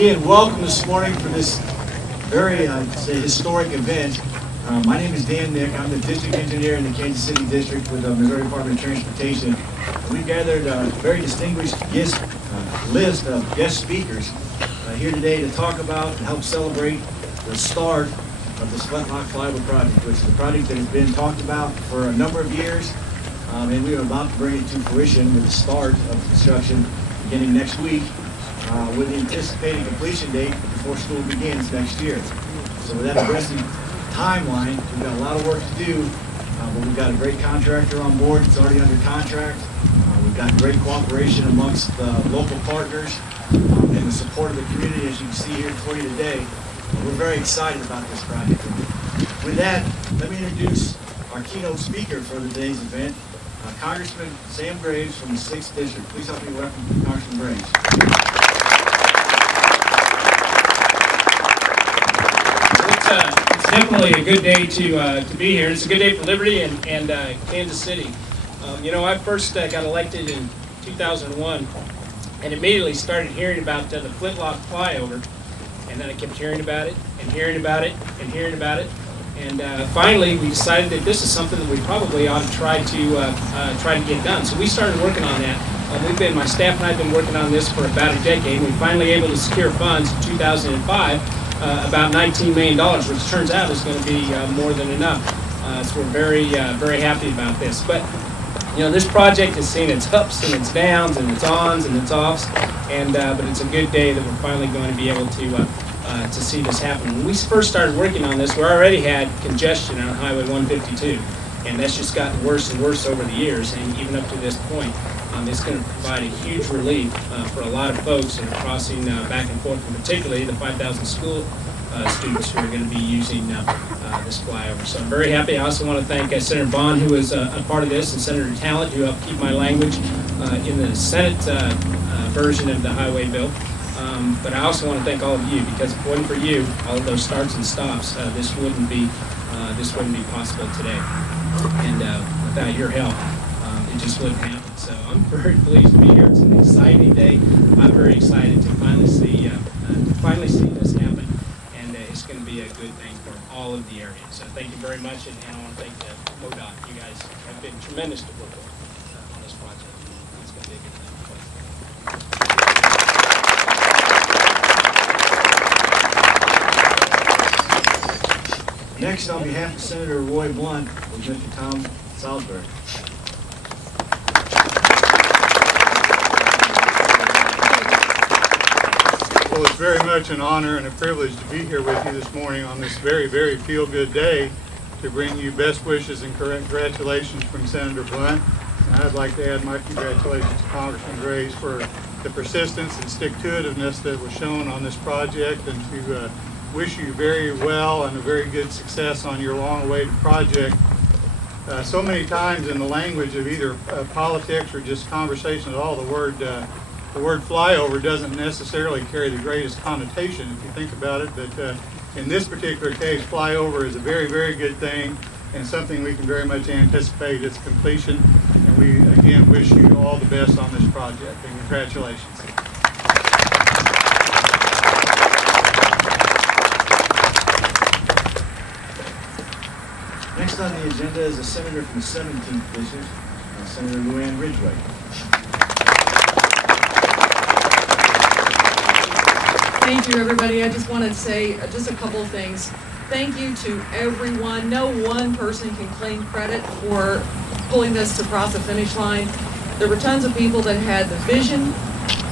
Again, welcome this morning for this very, I'd say, historic event. My name is Dan Nick. I'm the district engineer in the Kansas City District with the Missouri Department of Transportation. We've gathered a very distinguished list of guest speakers here today to talk about and help celebrate the start of this Flintlock Flyover project, which is a project that has been talked about for a number of years, and we are about to bring it to fruition with the start of construction beginning next week, with the anticipated completion date before school begins next year. So with that aggressive timeline, we've got a lot of work to do, but we've got a great contractor on board. It's already under contract. We've got great cooperation amongst the local partners and the support of the community, as you can see here for you today. We're very excited about this project. With that, let me introduce our keynote speaker for today's event, Congressman Sam Graves from the 6th District. Please help me welcome Congressman Graves. It's definitely a good day to be here. It's a good day for Liberty and Kansas City. You know, I first got elected in 2001 and immediately started hearing about the Flintlock Flyover, and then I kept hearing about it and hearing about it and hearing about it, and finally we decided that this is something that we probably ought to try to get done. So we started working on that. My staff and I have been working on this for about a decade, and we finally able to secure funds in 2005, about $19 million, which turns out is going to be more than enough. So we're very happy about this. But you know, this project has seen its ups and its downs and its ons and its offs, and but it's a good day that we're finally going to be able to see this happen. When we first started working on this, we already had congestion on Highway 152, and that's just gotten worse and worse over the years, and even up to this point. It's going to provide a huge relief for a lot of folks that are crossing back and forth, and particularly the 5,000 school students who are going to be using this flyover. So I'm very happy. I also want to thank Senator Bond, who was a part of this, and Senator Talent, who helped keep my language in the Senate version of the highway bill. But I also want to thank all of you, because if it wasn't for you, all of those starts and stops, this wouldn't be possible today. And without your help, it just wouldn't happen. So I'm very pleased to be here. It's an exciting day. I'm very excited to finally see this happen, and it's going to be a good thing for all of the area. So thank you very much, and I want to thank MoDOT. You guys have been tremendous to work with on this project. It's going to be a good thing. Next, on behalf of Senator Roy Blunt, is Mr. Tom Salisbury. Well, it's very much an honor and a privilege to be here with you this morning on this very, very feel-good day to bring you best wishes and congratulations from Senator Blunt. And I'd like to add my congratulations to Congressman Graves for the persistence and stick-to-itiveness that was shown on this project, and to wish you very well and a very good success on your long-awaited project. So many times in the language of either politics or just conversation at all, the word flyover doesn't necessarily carry the greatest connotation if you think about it, but in this particular case, flyover is a very, very good thing and something we can very much anticipate its completion, and we again wish you all the best on this project, and congratulations. Next on the agenda is a senator from the 17th District, Senator Luann Ridgway. Thank you, everybody. I just want to say just a couple of things. Thank you to everyone. No one person can claim credit for pulling this across the finish line. There were tons of people that had the vision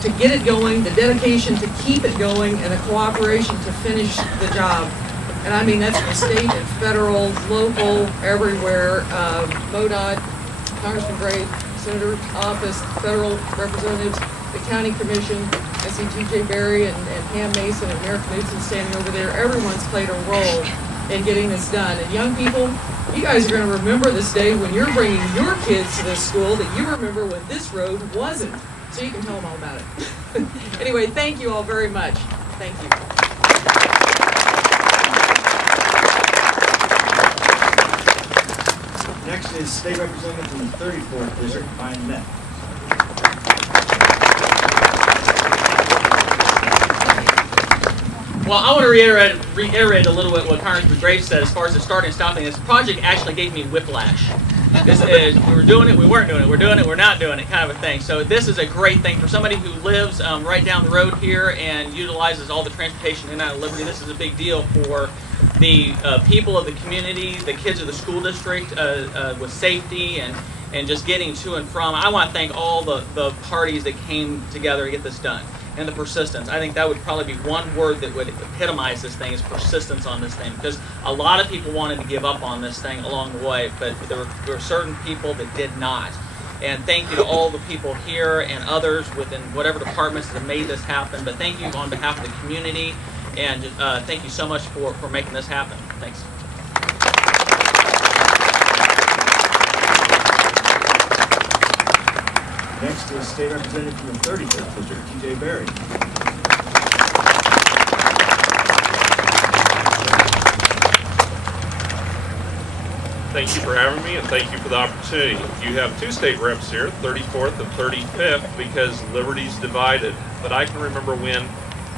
to get it going, the dedication to keep it going, and the cooperation to finish the job. And I mean, that's the state and federal, local, everywhere. MoDOT, Congressman Gray, Senator's office, federal representatives, the county commission. I see T.J. Berry and Pam Mason and Mayor Knudsen standing over there. Everyone's played a role in getting this done. And young people, you guys are going to remember this day when you're bringing your kids to this school, that you remember when this road wasn't. So you can tell them all about it. Anyway, thank you all very much. Thank you. Next is State Representative from the 34th District, Pine Net. Well, I want to reiterate a little bit what Congressman Graves said as far as the starting and stopping. This project actually gave me whiplash. This is, we were doing it, we weren't doing it, we're doing it, we're not doing it, kind of a thing. So this is a great thing for somebody who lives right down the road here and utilizes all the transportation in and out of Liberty. This is a big deal for the people of the community, the kids of the school district with safety and just getting to and from. I want to thank all the parties that came together to get this done. And the persistence. I think that would probably be one word that would epitomize this thing, is persistence on this thing. Because a lot of people wanted to give up on this thing along the way, but there were certain people that did not. And thank you to all the people here and others within whatever departments that have made this happen. But thank you on behalf of the community, and thank you so much for making this happen. Thanks. Next is State Representative from the 35th District, T.J. Berry. Thank you for having me, and thank you for the opportunity. You have two state reps here, 34th and 35th, because Liberty's divided. But I can remember when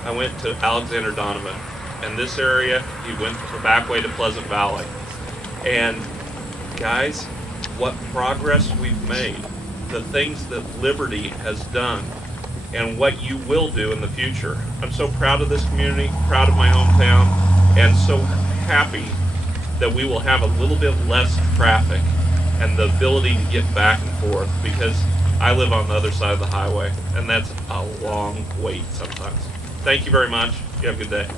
I went to Alexander Donovan, and this area, he went the back way to Pleasant Valley. And guys, what progress we've made. The things that Liberty has done and what you will do in the future. I'm so proud of this community, proud of my hometown, and so happy that we will have a little bit less traffic and the ability to get back and forth, because I live on the other side of the highway, and that's a long wait sometimes. Thank you very much. You have a good day.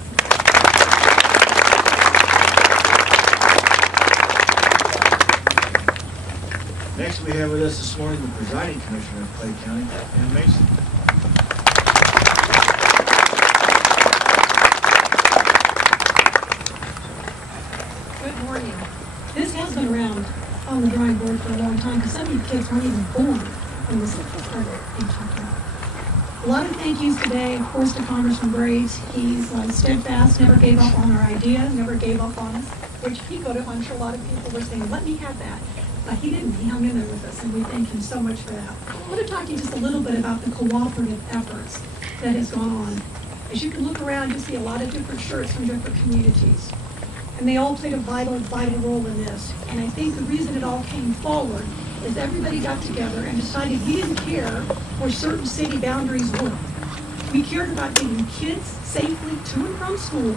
Next, we have with us this morning the presiding commissioner of Clay County, Ann Mason. Good morning. This has been around on the drawing board for a long time, because some of you kids weren't even born when this started being talked about. A lot of thank yous today, of course, to Congressman Graves. He's steadfast, never gave up on our idea, never gave up on us, which he could have. I'm sure a lot of people were saying, let me have that. But he didn't. He hung in there with us, and we thank him so much for that. I want to talk to you just a little bit about the cooperative efforts that has gone on. As you can look around, you see a lot of different shirts from different communities. And they all played a vital role in this. And I think the reason it all came forward is everybody got together and decided we didn't care where certain city boundaries were. We cared about getting kids safely to and from school,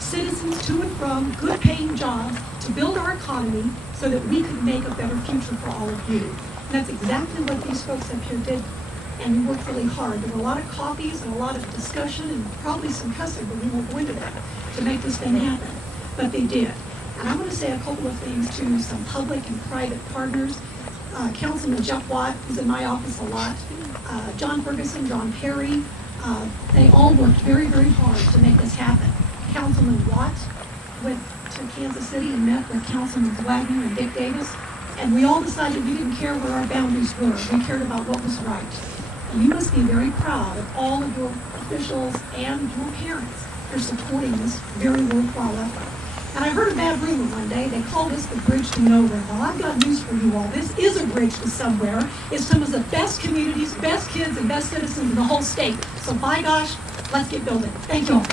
citizens to and from good paying jobs, to build our economy so that we could make a better future for all of you. And that's exactly what these folks up here did, and we worked really hard. There were a lot of coffees and a lot of discussion and probably some cussing, but we won't go into that, to make this thing happen. But they did. And I want to say a couple of things to some public and private partners. Councilman Jeff Watt, who's in my office a lot, John Ferguson, John Perry, they all worked very, very hard to make this happen. Councilman Watt went to Kansas City and met with Councilman Wagner and Dick Davis, and we all decided we didn't care where our boundaries were. We cared about what was right. And you must be very proud of all of your officials and your parents for supporting this very worthwhile effort. And I heard a bad rumor one day. They called us the bridge to nowhere. Well, I've got news for you all. This is a bridge to somewhere. It's some of the best communities, best kids, and best citizens in the whole state. So by gosh, let's get building. Thank you all.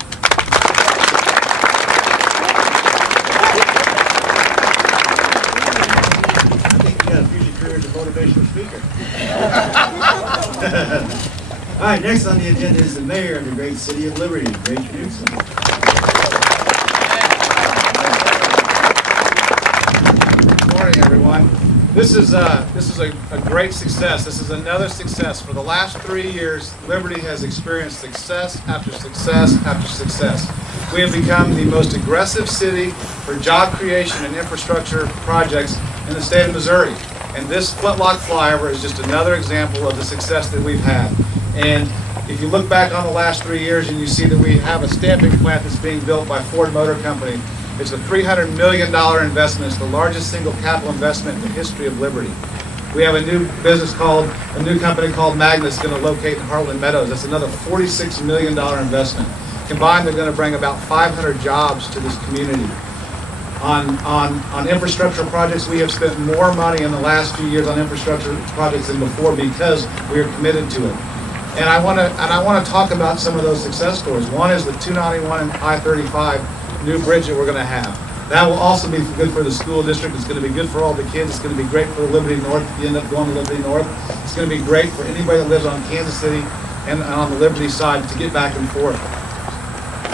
Motivational speaker. All right, next on the agenda is the mayor of the great city of Liberty, Ray Knudsen. Good morning, everyone. This is a great success. This is another success. For the last 3 years, Liberty has experienced success after success after success. We have become the most aggressive city for job creation and infrastructure projects in the state of Missouri. And this Flintlock Flyover is just another example of the success that we've had. And if you look back on the last 3 years and you see that we have a stamping plant that's being built by Ford Motor Company, it's a $300 million investment. It's the largest single capital investment in the history of Liberty. We have a new company called Magna that's going to locate in Heartland Meadows. That's another $46 million investment. Combined, they're going to bring about 500 jobs to this community. On infrastructure projects, we have spent more money in the last few years on infrastructure projects than before because we are committed to it. And I want to talk about some of those success stories. One is the 291 and I-35 new bridge that we're going to have. That will also be good for the school district. It's going to be good for all the kids. It's going to be great for the Liberty North if you end up going to Liberty North. It's going to be great for anybody that lives on Kansas City and on the Liberty side to get back and forth.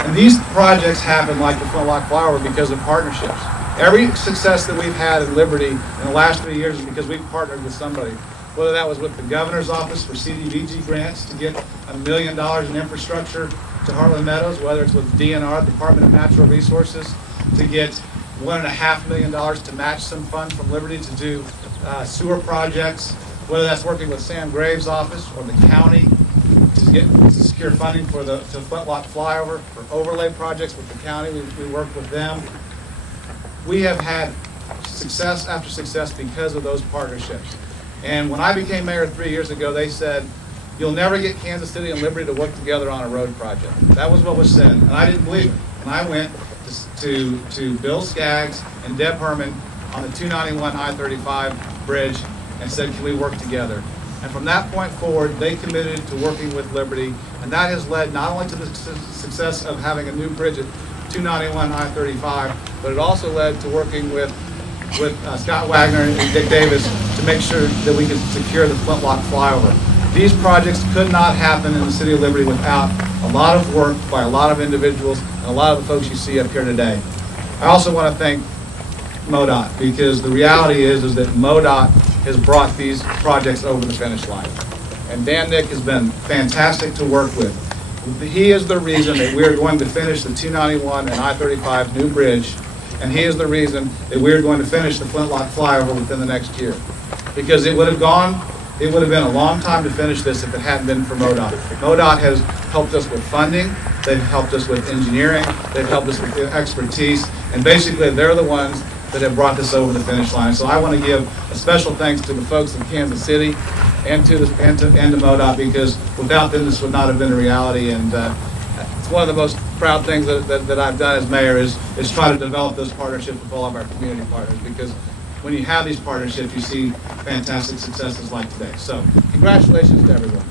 And these projects happen like the Flintlock Flyover because of partnerships. Every success that we've had in Liberty in the last 3 years is because we've partnered with somebody. Whether that was with the governor's office for CDBG grants to get $1 million in infrastructure to Heartland Meadows, whether it's with DNR, Department of Natural Resources, to get $1.5 million to match some funds from Liberty to do sewer projects, whether that's working with Sam Graves' office or the county to secure funding for the Flintlock Flyover, for overlay projects with the county. We work with them. We have had success after success because of those partnerships. And when I became mayor 3 years ago, they said, you'll never get Kansas City and Liberty to work together on a road project. That was what was said, and I didn't believe it. And I went to Bill Skaggs and Deb Herman on the 291 I-35 bridge and said, can we work together? And from that point forward, they committed to working with Liberty, and that has led not only to the success of having a new bridge at 291 I-35, but it also led to working with Scott Wagner and Dick Davis to make sure that we could secure the Flintlock Flyover. These projects could not happen in the city of Liberty without a lot of work by a lot of individuals and a lot of the folks you see up here today. I also want to thank MoDOT, because the reality is that MoDOT has brought these projects over the finish line. And Dan Nick has been fantastic to work with. He is the reason that we're going to finish the 291 and I-35 new bridge, and he is the reason that we're going to finish the Flintlock Flyover within the next year. Because it would have been a long time to finish this if it hadn't been for MoDOT. MoDOT has helped us with funding, they've helped us with engineering, they've helped us with expertise, and basically they're the ones that have brought this over the finish line. So I want to give a special thanks to the folks in Kansas City and to MoDOT, because without them this would not have been a reality. And it's one of the most proud things that I've done as mayor is try to develop those partnerships with all of our community partners, because when you have these partnerships, you see fantastic successes like today. So congratulations to everyone.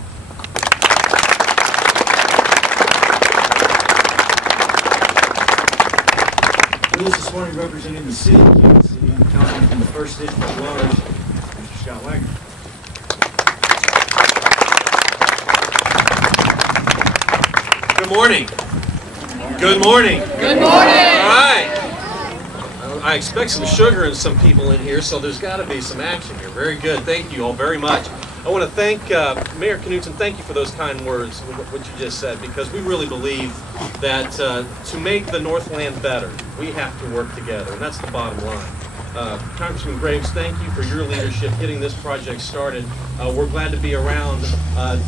With us this morning representing the city of Kansas City, Councilman from the 1st District at Large, Mr. Scott Wagner. Good morning. Good morning. Good morning. All right. I expect some sugar and some people in here, so there's got to be some action here. Very good. Thank you all very much. I want to thank Mayor Knudsen. Thank you for those kind words, what you just said, because we really believe that to make the Northland better, we have to work together, and that's the bottom line. Congressman Graves, thank you for your leadership getting this project started. We're glad to be around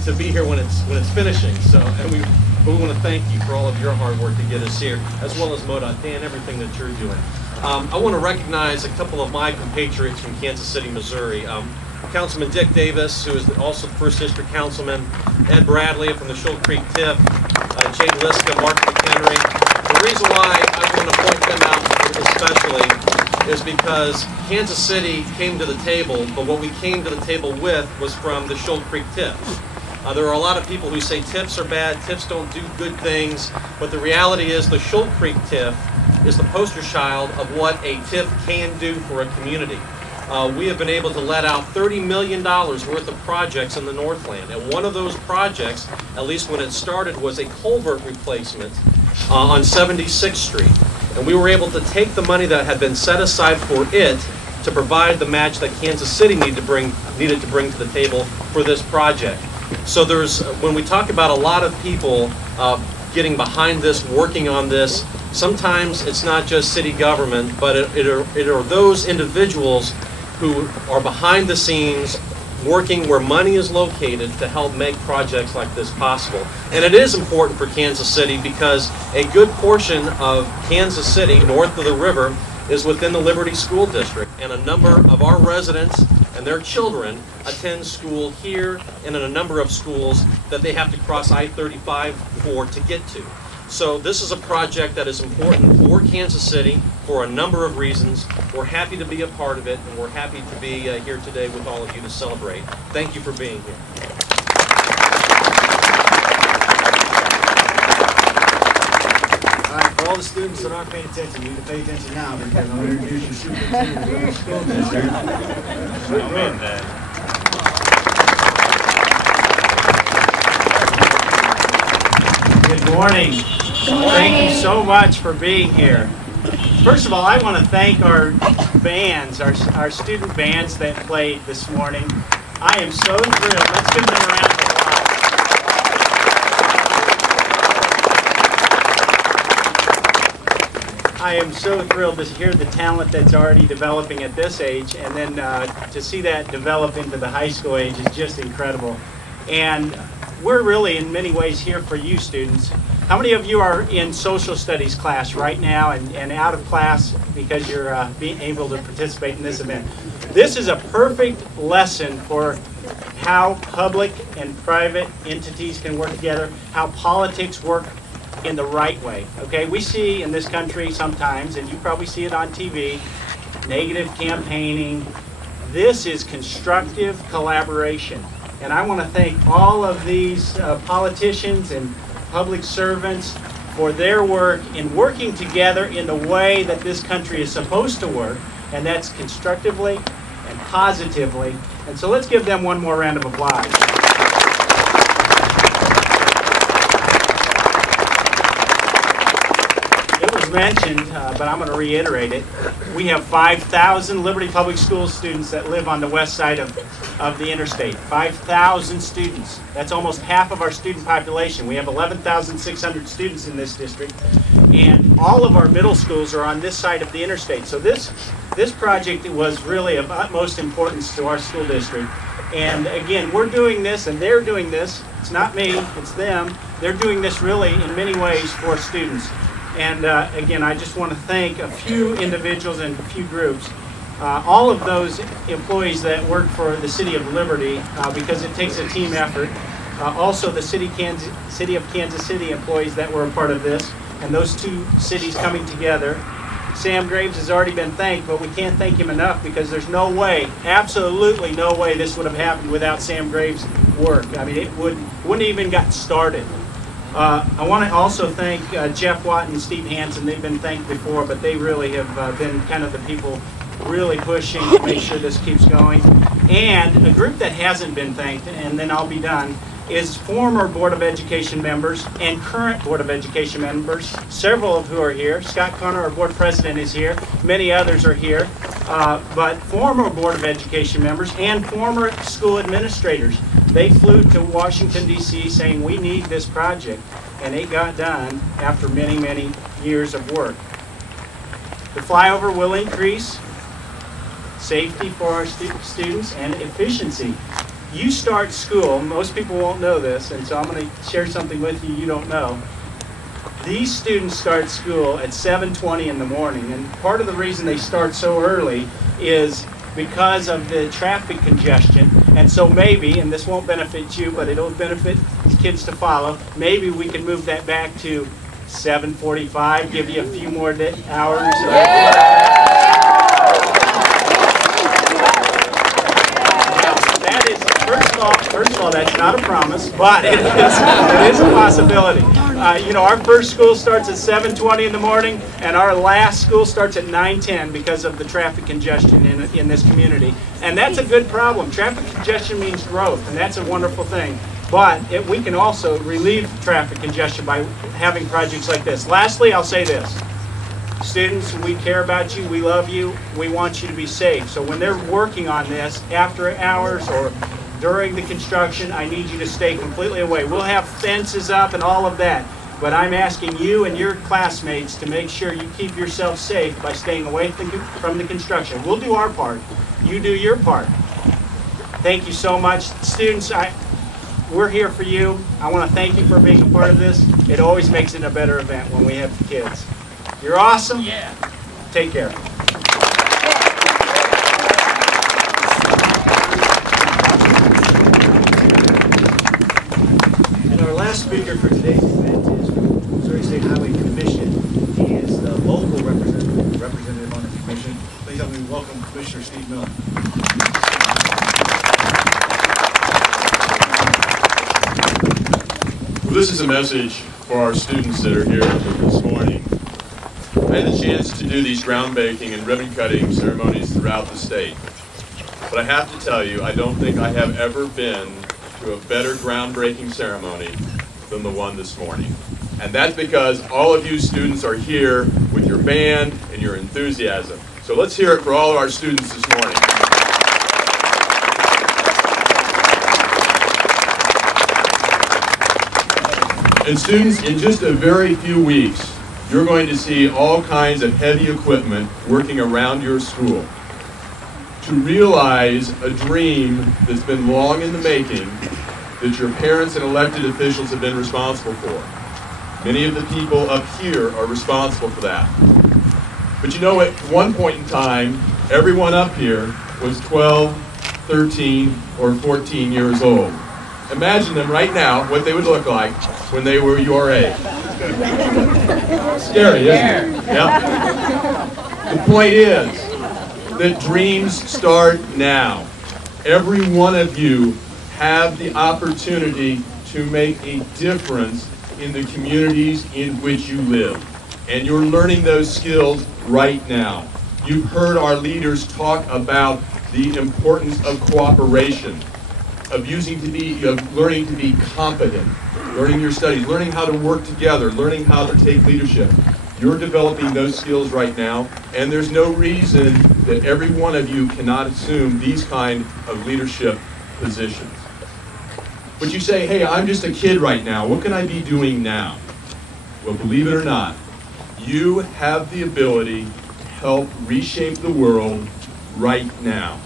to be here when it's finishing. So, and we want to thank you for all of your hard work to get us here, as well as MoDOT. Dan, everything that you're doing. I want to recognize a couple of my compatriots from Kansas City, Missouri. Councilman Dick Davis, who is also the 1st District Councilman, Ed Bradley from the Shoal Creek TIF, Jade Liska, Mark McHenry. The reason why I want to point them out especially is because Kansas City came to the table, but what we came to the table with was from the Shoal Creek TIF. There are a lot of people who say TIFs are bad, TIFs don't do good things, but the reality is the Shoal Creek TIF is the poster child of what a TIF can do for a community. We have been able to let out $30 million worth of projects in the Northland, and one of those projects, at least when it started, was a culvert replacement on 76th Street. And we were able to take the money that had been set aside for it to provide the match that Kansas City needed to bring to the table for this project. So when we talk about a lot of people getting behind this, working on this, sometimes it's not just city government, but it are those individuals who are behind the scenes working where money is located to help make projects like this possible. And it is important for Kansas City because a good portion of Kansas City, north of the river, is within the Liberty School District, and a number of our residents and their children attend school here and in a number of schools that they have to cross I-35 for to get to. So this is a project that is important for Kansas City for a number of reasons. We're happy to be a part of it, and we're happy to be here today with all of you to celebrate. Thank you for being here. all the students that aren't paying attention, you need to pay attention now because I'm going to introduce your superintendent of the school district. Good morning. Thank you so much for being here. First of all, I want to thank our bands, our student bands that played this morning. I am so thrilled. Let's give them a round of applause. I am so thrilled to hear the talent that's already developing at this age, and then to see that develop into the high school age is just incredible. And we're really, in many ways, here for you students. How many of you are in social studies class right now and out of class because you're being able to participate in this event? This is a perfect lesson for how public and private entities can work together, how politics work in the right way. Okay, we see in this country sometimes, and you probably see it on TV, negative campaigning. This is constructive collaboration. And I want to thank all of these politicians and public servants for their work in working together in the way that this country is supposed to work, and that's constructively and positively. And so let's give them one more round of applause. It was mentioned, but I'm going to reiterate it. We have 5,000 Liberty Public Schools students that live on the west side of the interstate. 5,000 students. That's almost half of our student population. We have 11,600 students in this district, and all of our middle schools are on this side of the interstate. So this project was really of utmost importance to our school district. And again, we're doing this and they're doing this. It's not me, it's them. They're doing this really in many ways for students. And again, I just want to thank a few individuals and a few groups. All of those employees that work for the City of Liberty, because it takes a team effort. Also the City of Kansas City employees that were a part of this, and those two cities coming together. Sam Graves has already been thanked, but we can't thank him enough because there's no way, absolutely no way this would have happened without Sam Graves' work. I mean, it wouldn't even got started. I want to also thank Jeff Watt and Steve Hansen. They've been thanked before, but they really have been kind of the people really pushing to make sure this keeps going. And a group that hasn't been thanked, and then I'll be done, is former Board of Education members and current Board of Education members, several of who are here. Scott Connor, our board president, is here. Many others are here. But former Board of Education members and former school administrators. They flew to Washington, D.C. saying, we need this project. And it got done after many, many years of work. The flyover will increase safety for our students and efficiency. You start school, most people won't know this, and so I'm going to share something with you don't know. These students start school at 7:20 in the morning, and part of the reason they start so early is because of the traffic congestion. And so maybe, and this won't benefit you, but it'll benefit kids to follow, maybe we can move that back to 7:45, give you a few more hours. First of all, that's not a promise, but it is a possibility. You know, our first school starts at 7:20 in the morning, and our last school starts at 9:10 because of the traffic congestion in this community. And that's a good problem. Traffic congestion means growth, and that's a wonderful thing. But we can also relieve traffic congestion by having projects like this. Lastly, I'll say this. Students, we care about you, we love you, we want you to be safe. So when they're working on this after hours or during the construction, I need you to stay completely away. We'll have fences up and all of that, but I'm asking you and your classmates to make sure you keep yourself safe by staying away from the construction. We'll do our part. You do your part. Thank you so much. Students, we're here for you. I want to thank you for being a part of this. It always makes it a better event when we have the kids. You're awesome. Yeah. Take care. Our last speaker for today's event is from Missouri State Highway Commission. He is the local representative on the commission. Please help me welcome Commissioner Steve Miller. Well, this is a message for our students that are here this morning. I had the chance to do these groundbreaking and ribbon cutting ceremonies throughout the state. But I have to tell you, I don't think I have ever been to a better groundbreaking ceremony than the one this morning. And that's because all of you students are here with your band and your enthusiasm. So let's hear it for all of our students this morning. And students, in just a very few weeks, you're going to see all kinds of heavy equipment working around your school to realize a dream that's been long in the making that your parents and elected officials have been responsible for. Many of the people up here are responsible for that. But you know, at one point in time, everyone up here was 12, 13, or 14 years old. Imagine them right now, what they would look like when they were your age. Scary, isn't it? Yeah. The point is that dreams start now. Every one of you have the opportunity to make a difference in the communities in which you live. And you're learning those skills right now. You've heard our leaders talk about the importance of cooperation, of learning to be competent, learning your studies, learning how to work together, learning how to take leadership. You're developing those skills right now, and there's no reason that every one of you cannot assume these kind of leadership positions. But you say, hey, I'm just a kid right now. What can I be doing now? Well, believe it or not, you have the ability to help reshape the world right now.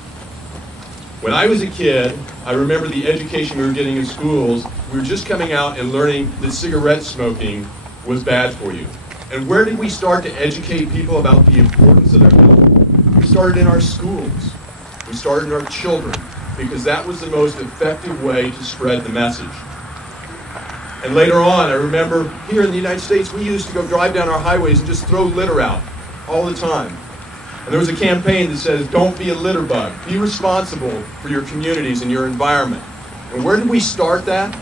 When I was a kid, I remember the education we were getting in schools. We were just coming out and learning that cigarette smoking was bad for you. And where did we start to educate people about the importance of their health? We started in our schools. We started in our children, because that was the most effective way to spread the message. And later on, I remember here in the United States, we used to go drive down our highways and just throw litter out all the time. And there was a campaign that says, don't be a litter bug. Be responsible for your communities and your environment. And where did we start that?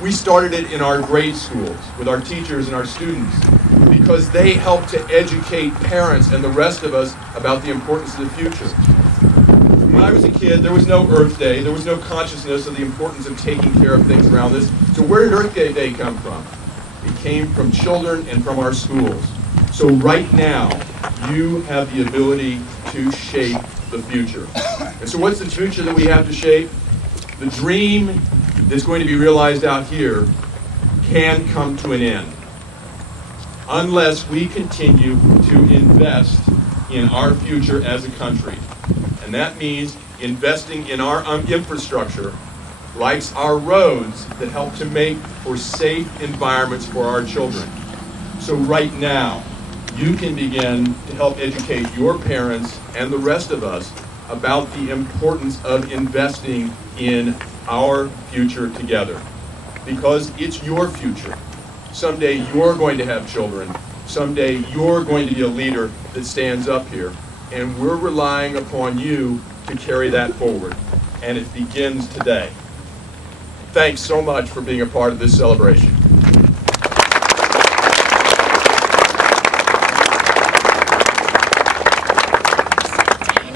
We started it in our grade schools with our teachers and our students, because they helped to educate parents and the rest of us about the importance of the future. When I was a kid, there was no Earth Day. There was no consciousness of the importance of taking care of things around us. So where did Earth Day come from? It came from children and from our schools. So right now, you have the ability to shape the future. And so what's the future that we have to shape? The dream that's going to be realized out here can come to an end unless we continue to invest in our future as a country. And that means investing in our infrastructure, like our roads, that help to make for safe environments for our children. So right now, you can begin to help educate your parents and the rest of us about the importance of investing in our future together. Because it's your future. Someday you're going to have children. Someday you're going to be a leader that stands up here. And we're relying upon you to carry that forward. And it begins today. Thanks so much for being a part of this celebration.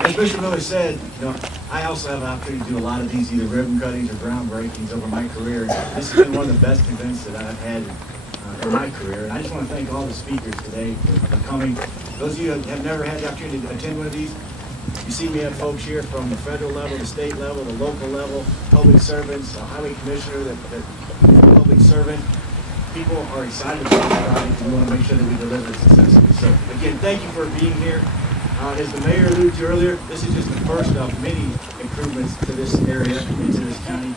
As Mr. Miller said, I also have an opportunity to do a lot of these either ribbon cuttings or groundbreakings over my career. This has been one of the best events that I've had in my career. And I just want to thank all the speakers today for coming. Those of you who have never had the opportunity to attend one of these, you see we have folks here from the federal level, the state level, the local level, public servants, a highway commissioner that's a public servant. People are excited about the project and we want to make sure that we deliver it successfully. So again, thank you for being here. As the mayor alluded to earlier, this is just the first of many improvements to this area, into this county.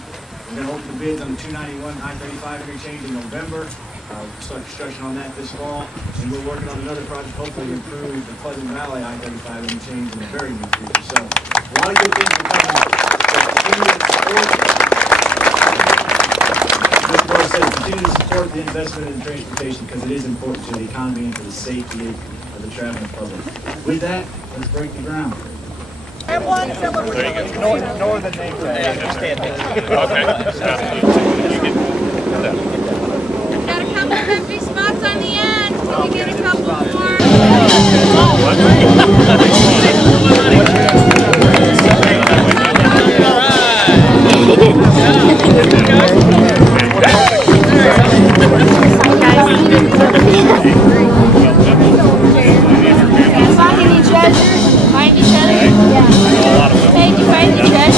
We're going to open the bids on the 291 I-35 interchange in November. Start construction on that this fall, and we're working on another project, hopefully to improve the Pleasant Valley I-35 interchange in the very near future. So, a lot of good things are coming. Continue to support the investment in transportation because it is important to the economy and to the safety of the traveling public. With that, let's break the ground. Everyone celebrate. Nor the name. Got a couple of empty spots on the end. Can we get a couple more? Hey.